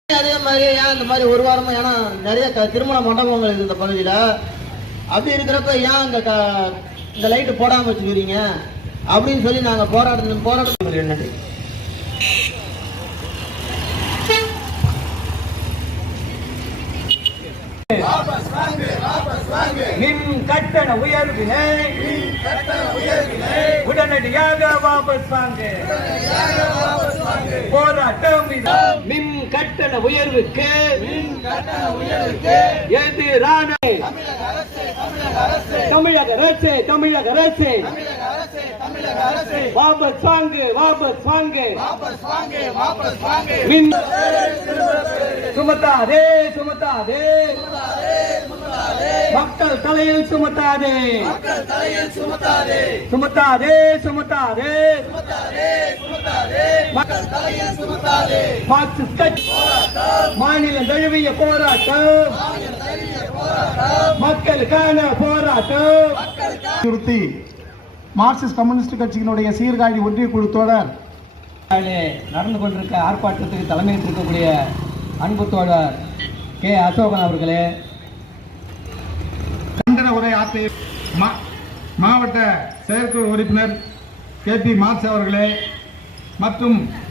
அதே மாதிரி ஏன் இந்த மாதிரி ஒரு வாரமா ஏன்னா நிறைய திருமண மண்டபங்கள் இருக்குது இந்த பகுதியில். அப்படி இருக்கிறப்ப ஏன் இந்த லைட்டு போடாமல் வச்சுக்கிறீங்க அப்படின்னு சொல்லி நாங்கள் போராட்டம் என்னது மின் கட்டண உயர்வினை உடனடியாக வாபஸ் வாங்க. போராட்டம் மின் கட்டண உயர்வுக்கு எதிரான தமிழக அரசு வாபஸ் வாங்க. மின் சுமத்தாதே மக்கள் தலையில் சுமத்தாதே மார்க்சிஸ்ட் கட்சி மாநிலம் தழுவிய போராட்டம், மக்களுக்கான போராட்டம். மார்க்சிஸ்ட் கம்யூனிஸ்ட் கட்சியினுடைய சீர்காழி ஒன்றிய குழு தோழர் நடந்து கொண்டிருக்க ஆர்ப்பாட்டத்துக்கு தலைமையேற்றிருக்கக்கூடிய அன்பு தோழர் கே அசோகன் அவர்களே, கண்டன உரை ஆற்றிய மாவட்ட செயற்குழு உறுப்பினர் KP மார்க்ஸ் அவர்களே மற்றும்